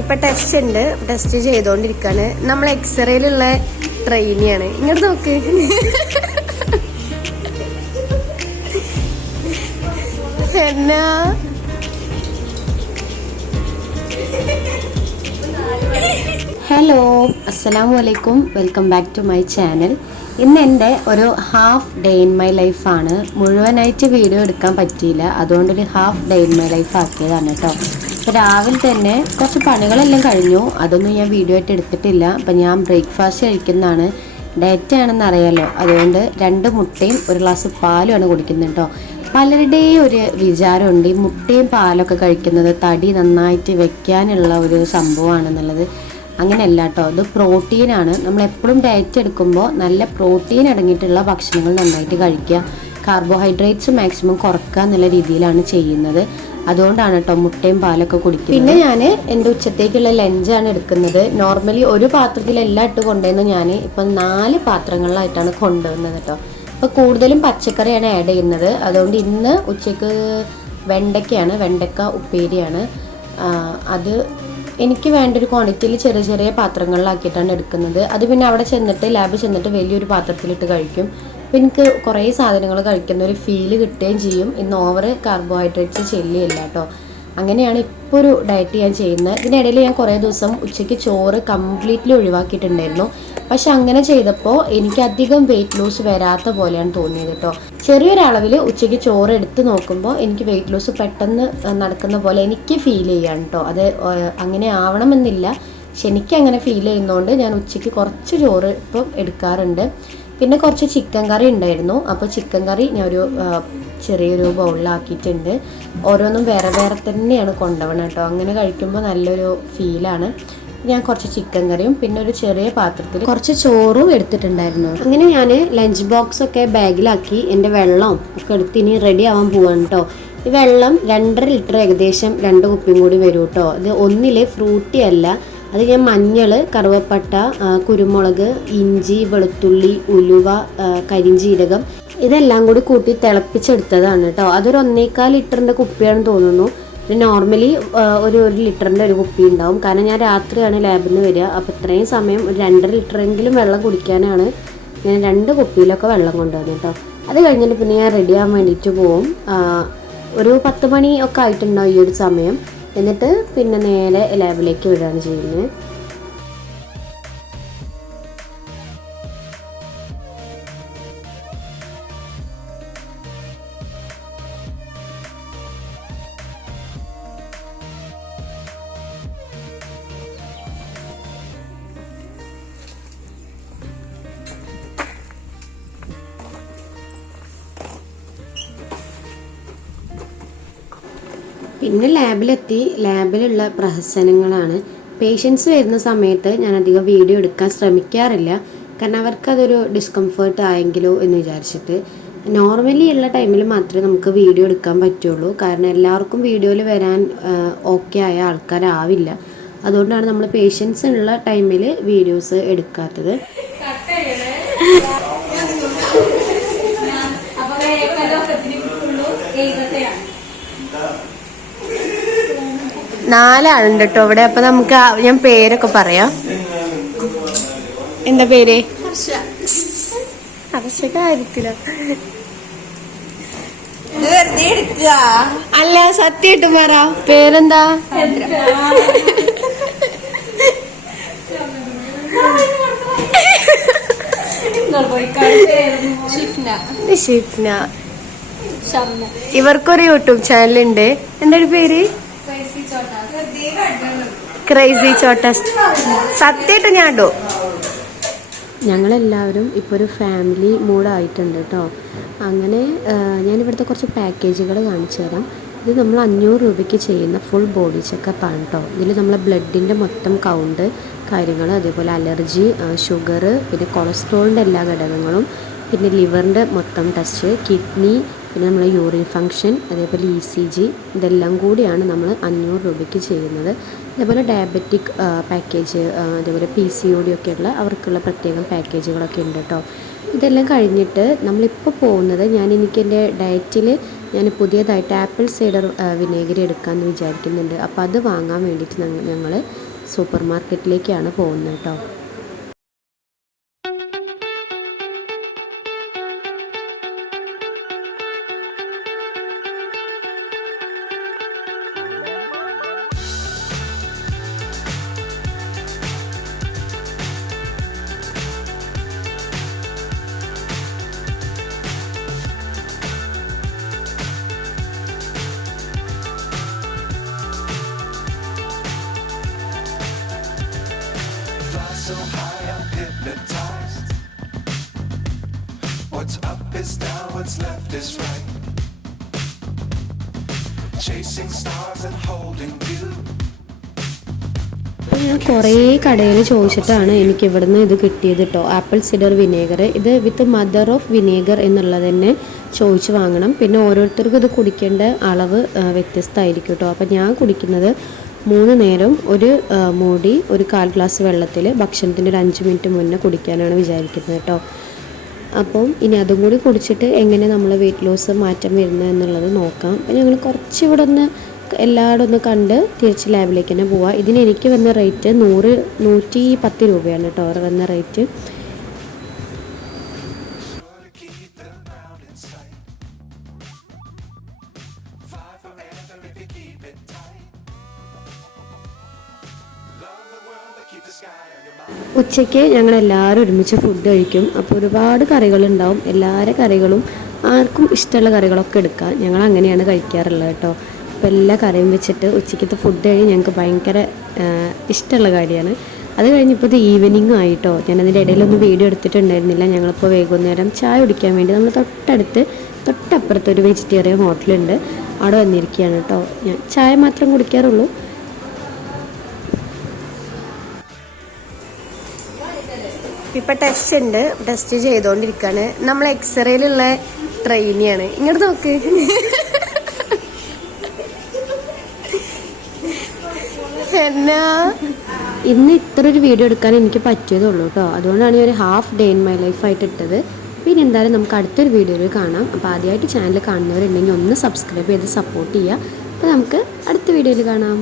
ഇപ്പം ടെസ്റ്റ് ഉണ്ട്, ടെസ്റ്റ് ചെയ്തുകൊണ്ടിരിക്കുകയാണ്. നമ്മൾ എക്സ്റേയിലുള്ള ട്രെയിനിയാണ്. ഇങ്ങോട്ട് നോക്ക്. എന്നാ ഹലോ, അസ്സലാമു അലൈക്കും. Welcome back to my channel. ഇന്ന് എൻ്റെ ഒരു ഹാഫ് ഡേ ഇൻ മൈ ലൈഫാണ്. മുഴുവനായിട്ട് വീഡിയോ എടുക്കാൻ പറ്റിയില്ല, അതുകൊണ്ടൊരു half day in my life ആക്കിയതാണ് കേട്ടോ. അപ്പോൾ രാവിലെ തന്നെ കുറച്ച് പണികളെല്ലാം കഴിഞ്ഞു, അതൊന്നും ഞാൻ വീഡിയോ ആയിട്ട് എടുത്തിട്ടില്ല. അപ്പം ഞാൻ ബ്രേക്ക്ഫാസ്റ്റ് കഴിക്കുന്നതാണ്, ഡയറ്റ് ആണെന്ന് അറിയാലോ. അതുകൊണ്ട് 2 മുട്ടയും 1 ഗ്ലാസ് പാലുമാണ് കുടിക്കുന്നത് കേട്ടോ. പലരുടെയും ഒരു വിചാരമുണ്ട് ഈ മുട്ടയും പാലൊക്കെ കഴിക്കുന്നത് തടി നന്നായിട്ട് വെക്കാനുള്ള ഒരു സംഭവമാണെന്നുള്ളത്. അങ്ങനെയല്ല കേട്ടോ, ഇത് പ്രോട്ടീനാണ്. നമ്മളെപ്പോഴും ഡയറ്റ് എടുക്കുമ്പോൾ നല്ല പ്രോട്ടീൻ അടങ്ങിയിട്ടുള്ള ഭക്ഷണങ്ങൾ നന്നായിട്ട് കഴിക്കുക, കാർബോഹൈഡ്രേറ്റ്സ് മാക്സിമം കുറക്കുക എന്നുള്ള രീതിയിലാണ് ചെയ്യുന്നത്. അതുകൊണ്ടാണ് കേട്ടോ മുട്ടയും പാലൊക്കെ കുടിക്കുന്നത്. പിന്നെ ഞാൻ എൻ്റെ ഉച്ചത്തേക്കുള്ള ലഞ്ചാണ് എടുക്കുന്നത്. നോർമലി ഒരു പാത്രത്തിലെല്ലാം ഇട്ട് കൊണ്ടുവന്ന് ഞാൻ ഇപ്പം 4 പാത്രങ്ങളിലായിട്ടാണ് കൊണ്ടുവന്നത് കേട്ടോ. അപ്പോൾ കൂടുതലും പച്ചക്കറിയാണ് ആഡ് ചെയ്യുന്നത്. അതുകൊണ്ട് ഇന്ന് ഉച്ചയ്ക്ക് വെണ്ടയ്ക്കയാണ്, വെണ്ടയ്ക്ക ഉപ്പേരിയാണ്. അത് എനിക്ക് വേണ്ട ഒരു ക്വാണ്ടിറ്റിയിൽ ചെറിയ ചെറിയ പാത്രങ്ങളിലാക്കിയിട്ടാണ് എടുക്കുന്നത്. അത് പിന്നെ അവിടെ ചെന്നിട്ട് ലാബിൽ ചെന്നിട്ട് വലിയൊരു പാത്രത്തിലിട്ട് കഴിക്കും. അപ്പോൾ എനിക്ക് കുറേ സാധനങ്ങൾ കഴിക്കുന്ന ഒരു ഫീല് കിട്ടുകയും ചെയ്യും. ഇന്ന് ഓവർ കാർബോഹൈഡ്രേറ്റ്സ് ചെല്ലിയില്ല കേട്ടോ. അങ്ങനെയാണ് ഇപ്പോൾ ഒരു ഡയറ്റ് ഞാൻ ചെയ്യുന്നത്. ഇതിനിടയിൽ ഞാൻ കുറേ ദിവസം ഉച്ചയ്ക്ക് ചോറ് കംപ്ലീറ്റ്ലി ഒഴിവാക്കിയിട്ടുണ്ടായിരുന്നു. പക്ഷെ അങ്ങനെ ചെയ്തപ്പോൾ എനിക്ക് അധികം വെയിറ്റ് ലോസ് വരാത്ത പോലെയാണ് തോന്നിയത് കേട്ടോ. ചെറിയൊരളവിൽ ഉച്ചയ്ക്ക് ചോറ് എടുത്ത് നോക്കുമ്പോൾ എനിക്ക് വെയിറ്റ് ലോസ് പെട്ടെന്ന് നടക്കുന്ന പോലെ എനിക്ക് ഫീൽ ചെയ്യാണ് കേട്ടോ. അത് അങ്ങനെ ആവണമെന്നില്ല, പക്ഷെ എനിക്ക് അങ്ങനെ ഫീൽ ചെയ്യുന്നതുകൊണ്ട് ഞാൻ ഉച്ചയ്ക്ക് കുറച്ച് ചോറ് ഇപ്പം എടുക്കാറുണ്ട്. പിന്നെ കുറച്ച് ചിക്കൻ കറി ഉണ്ടായിരുന്നു. അപ്പോൾ ചിക്കൻ കറി ഞാൻ ഒരു ചെറിയൊരു ബൗളിലാക്കിയിട്ടുണ്ട്. ഓരോന്നും വേറെ വേറെ തന്നെയാണ് കൊണ്ടുപോകണം കേട്ടോ. അങ്ങനെ കഴിക്കുമ്പോൾ നല്ലൊരു ഫീലാണ്. ഞാൻ കുറച്ച് ചിക്കൻ കറിയും പിന്നെ ഒരു ചെറിയ പാത്രത്തിൽ കുറച്ച് ചോറും എടുത്തിട്ടുണ്ടായിരുന്നു. അങ്ങനെ ഞാൻ ലഞ്ച് ബോക്സൊക്കെ ബാഗിലാക്കി എൻ്റെ വെള്ളം ഒക്കെ എടുത്ത് ഇനി റെഡി ആവാൻ പോവാണ് കേട്ടോ. ഈ വെള്ളം 2.5 ലിറ്റർ ഏകദേശം 2 കുപ്പിയും കൂടി വരും കേട്ടോ. ഇത് ഒന്നിലെ ഫ്രൂട്ടി അല്ല, അത് ഞാൻ മഞ്ഞൾ, കറുവപ്പട്ട, കുരുമുളക്, ഇഞ്ചി, വെളുത്തുള്ളി, ഉലുവ, കരിഞ്ജീരകം ഇതെല്ലാം കൂടി കൂട്ടി തിളപ്പിച്ചെടുത്തതാണ് കേട്ടോ. അതൊരു 1.25 ലിറ്ററിൻ്റെ കുപ്പിയാണെന്ന് തോന്നുന്നു. നോർമലി ഒരു 1 ലിറ്ററിൻ്റെ ഒരു കുപ്പി ഉണ്ടാവും. കാരണം ഞാൻ രാത്രിയാണ് ലാബിൽ നിന്ന് വരിക. അപ്പോൾ ഇത്രയും സമയം ഒരു 2.5 ലിറ്ററെങ്കിലും വെള്ളം കുടിക്കാനാണ് ഞാൻ 2 കുപ്പിയിലൊക്കെ വെള്ളം കൊണ്ടുവന്നത് കേട്ടോ. അത് കഴിഞ്ഞിട്ട് പിന്നെ ഞാൻ റെഡി ആവാൻ വേണ്ടിയിട്ട് പോവും. ഒരു 10 മണി ഒക്കെ ആയിട്ടുണ്ടാവും ഈ ഒരു സമയം. എന്നിട്ട് പിന്നെ നേരെ ലാബിലേക്ക് വിടുകയാണ് ചെയ്യുന്നത്. പിന്നെ ലാബിലെത്തി. ലാബിലുള്ള പ്രഹസനങ്ങളാണ്. പേഷ്യൻസ് വരുന്ന സമയത്ത് ഞാൻ അധികം വീഡിയോ എടുക്കാൻ ശ്രമിക്കാറില്ല, കാരണം അവർക്കതൊരു ഡിസ്കംഫേർട്ട് ആയെങ്കിലോ എന്ന് വിചാരിച്ചിട്ട്. നോർമലി ഉള്ള ടൈമിൽ മാത്രമേ നമുക്ക് വീഡിയോ എടുക്കാൻ പറ്റുള്ളൂ, കാരണം എല്ലാവർക്കും വീഡിയോയിൽ വരാൻ ഓക്കെ ആയ ആൾക്കാരാവില്ല. അതുകൊണ്ടാണ് നമ്മൾ പേഷ്യൻസ് ഉള്ള ടൈമിൽ വീഡിയോസ് എടുക്കാത്തത്. 4 ആളുണ്ട് കേട്ടോ ഇവിടെ. അപ്പൊ നമുക്ക് ഞാൻ പേരൊക്കെ പറയാം. എന്താ പേര്? ഹർഷകാര്യത്തില അല്ല, സത്യമായിട്ടും പറ പേരെന്താ? ഷിഫ്ന. ഇവർക്കൊരു യൂട്യൂബ് ചാനലുണ്ട്. എന്താണ് പേര്? ക്രൈസി ചോട്ടാസ്റ്റ്. സത്യമായിട്ട് ഞാൻ ഇടോ. ഞങ്ങളെല്ലാവരും ഇപ്പോൾ ഒരു ഫാമിലി മൂഡായിട്ടുണ്ട് കേട്ടോ. അങ്ങനെ ഞാനിവിടുത്തെ കുറച്ച് പാക്കേജുകൾ കാണിച്ചു തരാം. ഇത് നമ്മൾ 500 രൂപയ്ക്ക് ചെയ്യുന്ന ഫുൾ ബോഡി ചെക്കപ്പാണ് കേട്ടോ. ഇതിൽ നമ്മളെ ബ്ലഡിൻ്റെ മൊത്തം കൗണ്ട് കാര്യങ്ങൾ, അതേപോലെ അലർജി, ഷുഗർ, പിന്നെ കൊളസ്ട്രോളിൻ്റെ എല്ലാ ഘടകങ്ങളും, പിന്നെ ലിവറിൻ്റെ മൊത്തം ടെസ്റ്റ്, കിഡ്നി, പിന്നെ നമ്മളെ യൂറിൻ ഫങ്ഷൻ, അതേപോലെ ECG, ഇതെല്ലാം കൂടിയാണ് നമ്മൾ 500 രൂപയ്ക്ക് ചെയ്യുന്നത്. അതേപോലെ ഡയബറ്റിക് പാക്കേജ്, അതേപോലെ PCOD ഒക്കെയുള്ള അവർക്കുള്ള പ്രത്യേകം പാക്കേജുകളൊക്കെ ഉണ്ട് കേട്ടോ. ഇതെല്ലാം കഴിഞ്ഞിട്ട് നമ്മളിപ്പോൾ പോകുന്നത്, എനിക്കെൻ്റെ ഡയറ്റിൽ ഞാൻ പുതിയതായിട്ട് ആപ്പിൾ സൈഡർ വിനേഗർ എടുക്കാമെന്ന് വിചാരിക്കുന്നുണ്ട്. അപ്പോൾ അത് വാങ്ങാൻ വേണ്ടിയിട്ട് ഞങ്ങൾ സൂപ്പർ മാർക്കറ്റിലേക്കാണ് പോകുന്നത് കേട്ടോ. So high I'm hypnotized. What's up is down, what's left is right. Chasing stars and holding you. ഞാൻ കുറേ കടയിൽ ചോദിച്ചിട്ടാണ് എനിക്ക് ഇവിടുന്ന് ഇത് കിട്ടിയത് കേട്ടോ. ആപ്പിൾ സിഡർ വിനേഗർ ഇത് വിത്ത് മദർ ഓഫ് വിനേഗർ എന്നുള്ളത് തന്നെ ചോദിച്ച് വാങ്ങണം. പിന്നെ ഓരോരുത്തർക്കും ഇത് കുടിക്കേണ്ട അളവ് വ്യത്യസ്തമായിരിക്കും കേട്ടോ. അപ്പം ഞാൻ കുടിക്കുന്നത് 3 നേരം ഒരു മൂടി ഒരു 1/4 ഗ്ലാസ് വെള്ളത്തിൽ ഭക്ഷണത്തിൻ്റെ ഒരു 5 മിനിറ്റ് മുന്നേ കുടിക്കാനാണ് വിചാരിക്കുന്നത് കേട്ടോ. അപ്പം ഇനി അതും കൂടി കുടിച്ചിട്ട് എങ്ങനെ നമ്മൾ വെയിറ്റ് ലോസ് മാറ്റം വരുന്നത് എന്നുള്ളത് നോക്കാം. അപ്പം ഞങ്ങൾ കുറച്ച് ഇവിടെ ഒന്ന് എല്ലായിടും ഒന്ന് കണ്ട് തിരിച്ച് ലാബിലേക്ക് തന്നെ പോവാം. ഇതിന് എനിക്ക് വന്ന റേറ്റ് 110 രൂപയാണ് കേട്ടോ വന്ന റേറ്റ്. ഉച്ചയ്ക്ക് ഞങ്ങളെല്ലാവരും ഒരുമിച്ച് ഫുഡ് കഴിക്കും. അപ്പോൾ ഒരുപാട് കറികളുണ്ടാവും. എല്ലാവരുടെ കറികളും ആർക്കും ഇഷ്ടമുള്ള കറികളൊക്കെ എടുക്കാം. ഞങ്ങൾ അങ്ങനെയാണ് കഴിക്കാറുള്ളത് കേട്ടോ. അപ്പോൾ എല്ലാ കറിയും വെച്ചിട്ട് ഉച്ചയ്ക്കത്തെ ഫുഡ് കഴിഞ്ഞ് ഞങ്ങൾക്ക് ഭയങ്കര ഇഷ്ടമുള്ള കാര്യമാണ്. അത് കഴിഞ്ഞപ്പോൾ ഇത് ഈവനിങ്ങും ആയിട്ടോ. ഞാനതിൻ്റെ ഇടയിലൊന്നും വീഡിയോ എടുത്തിട്ടുണ്ടായിരുന്നില്ല. ഞങ്ങളിപ്പോൾ വൈകുന്നേരം ചായ കുടിക്കാൻ വേണ്ടി നമ്മൾ തൊട്ടപ്പുറത്ത് ഒരു വെജിറ്റേറിയൻ ഹോട്ടലുണ്ട്, അവിടെ വന്നിരിക്കുകയാണ് കേട്ടോ. ഞാൻ ചായ മാത്രം കുടിക്കാറുള്ളൂ. ഇപ്പം ടെസ്റ്റ് ചെയ്തുകൊണ്ടിരിക്കുകയാണ്. നമ്മൾ എക്സ്റേയിലുള്ള ട്രെയിനിയാണ്. ഇങ്ങോട്ട് നോക്ക്. എന്നാ ഇന്ന് ഇത്ര ഒരു വീഡിയോ എടുക്കാൻ എനിക്ക് പറ്റിയതുള്ളൂ കേട്ടോ. അതുകൊണ്ടാണ് ഈ ഒരു ഹാഫ് ഡേ ഇൻ മൈ ലൈഫായിട്ട് ഇട്ടത്. പിന്നെ എന്തായാലും നമുക്ക് അടുത്തൊരു വീഡിയോയിൽ കാണാം. അപ്പോൾ ആദ്യമായിട്ട് ചാനൽ കാണുന്നവരുണ്ടെങ്കിൽ ഒന്ന് സബ്സ്ക്രൈബ് ചെയ്ത് സപ്പോർട്ട് ചെയ്യുക. അപ്പോൾ നമുക്ക് അടുത്ത വീഡിയോയിൽ കാണാം.